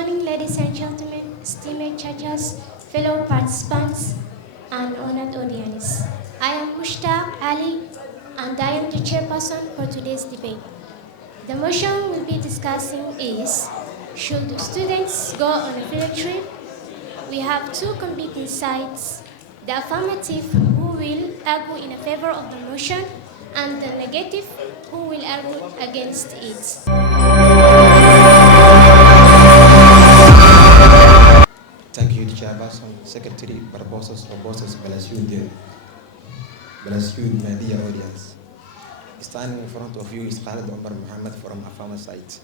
morning, ladies and gentlemen, esteemed judges, fellow participants, and honored audience. I am Mushtaq Ali, and I am the chairperson for today's debate. The motion we'll be discussing is, should students go on a field trip? We have two competing sides, the affirmative, who will argue in favor of the motion, and the negative, who will argue against it. Thank you, Chairperson, Secretary, proposals, Balasud, my dear audience. Standing in front of you is Khalid Omar Muhammad from Afama site.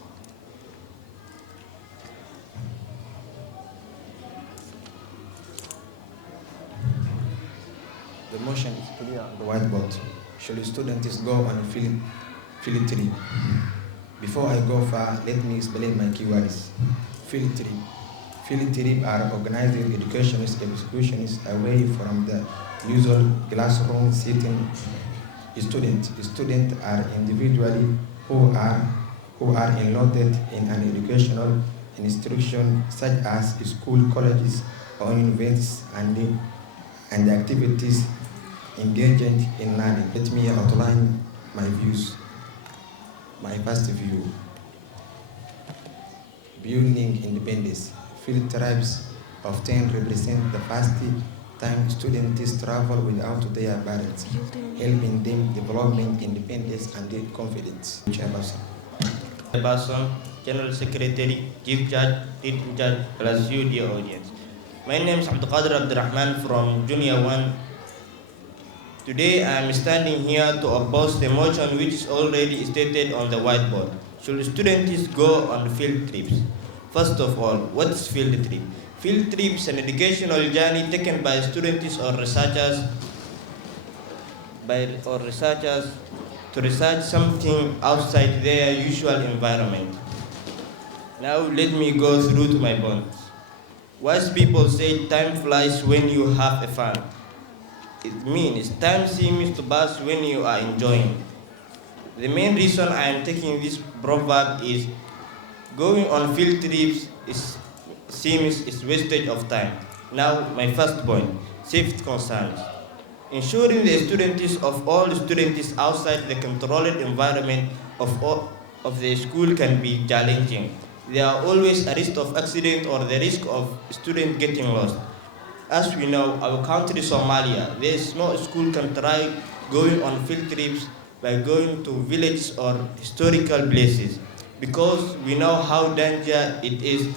The motion is clear on the whiteboard. Should students go on a field trip? Before I go far, let me explain my keywords. Field trip. Field trips are organized educationist excursions away from the usual classroom setting. Students are individuals who are enrolled in an educational institution such as school, colleges, or universities, and activities engaging in learning. Let me outline my views. My first view: building independence. Field trips often represent the first time students travel without their parents, helping them developing independence and confidence. Chairperson, General Secretary, Chief Judge, Lead Judge, plus you, dear audience. My name is Abdul Qadir Abdurrahman from Junior 1. Today I am standing here to oppose the motion which is already stated on the whiteboard. Should students go on field trips? First of all, what is field trip? Field trip is an educational journey taken by students or researchers to research something outside their usual environment. Now let me go through to my points. Wise people say time flies when you have a fun. It means time seems to pass when you are enjoying. The main reason I am taking this proverb is going on field trips seems wastage of time. Now, my first point, safety concerns. Ensuring the students of all students outside the controlled environment of the school can be challenging. There are always a risk of accident or the risk of students getting lost. As we know, our country, Somalia, there is no school can try going on field trips by going to villages or historical places, because we know how dangerous it is.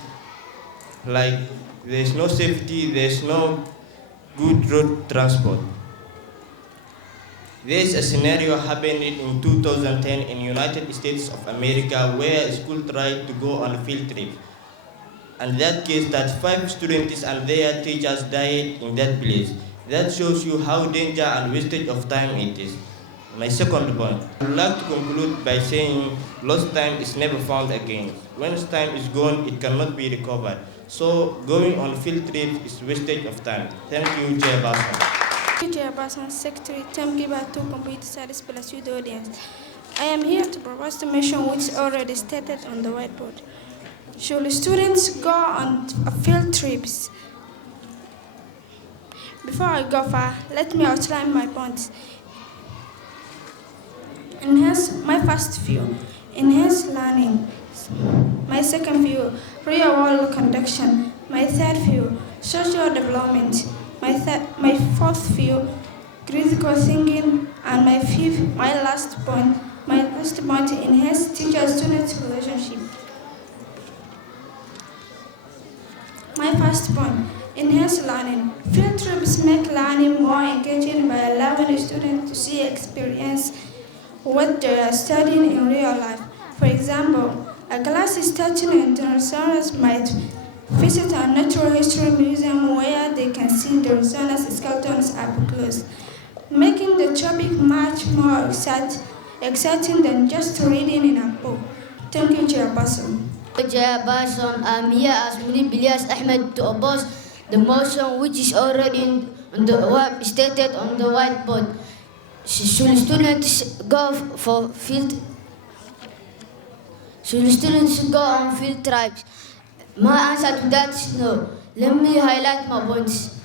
Like, there is no safety, there is no good road transport. There is a scenario happened in 2010 in United States of America where a school tried to go on a field trip. And in that case, 35 students and their teachers died in that place. That shows you how dangerous and wastage of time it is. My second point, I would like to conclude by saying lost time is never found again. Once time is gone, it cannot be recovered. So going on field trips is wastage of time. Thank you, Chairperson. Chairperson, Secretary, time giver to complete service plus youth audience. I am here to propose the motion which is already stated on the whiteboard. Should students go on field trips? Before I go far, let me outline my points. Enhance my first view, enhance learning. My second view, real world conduction. My third view, social development. My fourth view, critical thinking. And my last point, enhance teacher-student relationship. My first point, enhance learning. Field trips make learning more engaging by allowing students to see experience what they are studying in real life. For example, a class is studying international might visit a natural history museum where they can see the Renaissance skeletons up close, making the topic much more exciting than just reading in a book. Thank you, Chairperson. Chairperson, I'm here as Munib Ilyas Ahmed to oppose the motion which is already stated on the whiteboard. Should students go for field? Should students go on field trips? My answer to that is no. Let me highlight my points.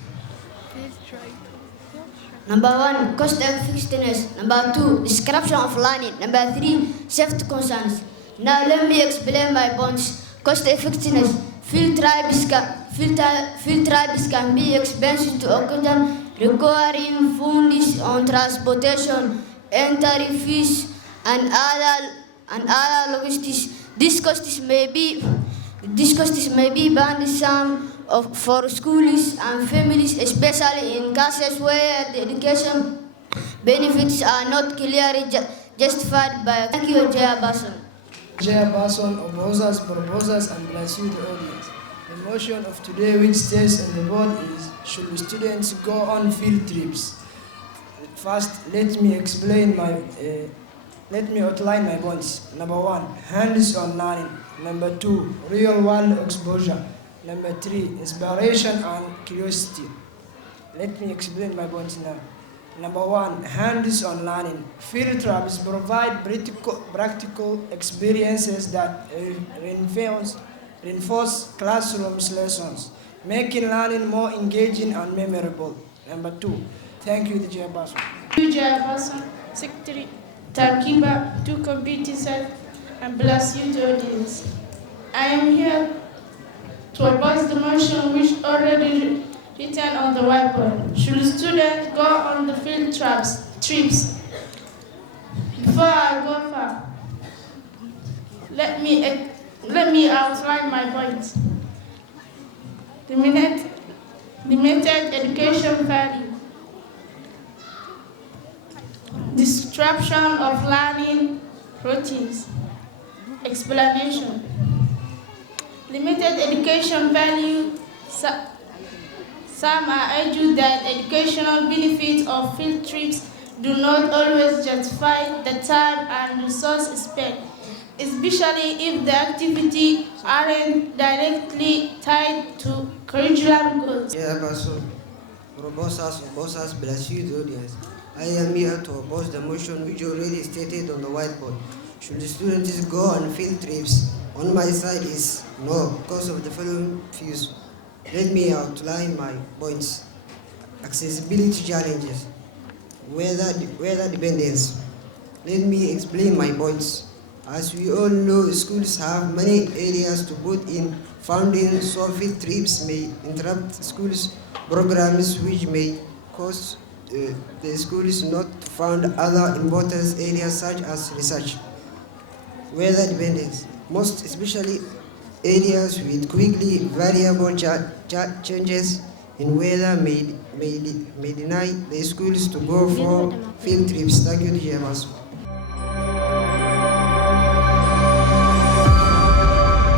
Number 1, cost effectiveness. Number 2, description of learning. Number 3, safety concerns. Now let me explain my points. Cost effectiveness. Field trips can be expensive to occasion, requiring funds on transportation, entry fees, and other logistics. These costs may be burdensome for schools and families, especially in cases where the education benefits are not clearly justified by. Thank you, Chairperson. Chairperson proposers and bless you the audience. The motion of today which stays on the board is, should students go on field trips? First, let me outline my points. Number 1, hands-on learning. Number 2, real-world exposure. Number 3, inspiration and curiosity. Let me explain my points now. Number 1, hands-on learning. Field trips provide practical experiences that reinforce classroom lessons, making learning more engaging and memorable. Number 2, thank you, the Chairperson. Thank you, Chairperson, Secretary Tarkiba, two committees, and bless you, the audience. I am here to oppose the motion which already written on the whiteboard. Should students go on the field trips? Before I go far, let me outline my point. Limited education value. Disruption of learning routines. Explanation. Limited education value. Some argue that educational benefits of field trips do not always justify the time and resource spent, especially if the activity aren't directly tied to curriculum goals. Chairperson, proposers, bless you, the audience. I am here to oppose the motion which already stated on the whiteboard. Should students go on field trips? On my side is no, because of the following views. Let me outline my points. Accessibility challenges, weather dependence. Let me explain my points. As we all know, schools have many areas to put in funding, so field trips may interrupt schools' programs, which may cause the schools not to fund other important areas such as research. Weather dependence, most especially areas with quickly variable changes in weather may deny the schools to go for field trips. Thank you, Chairperson.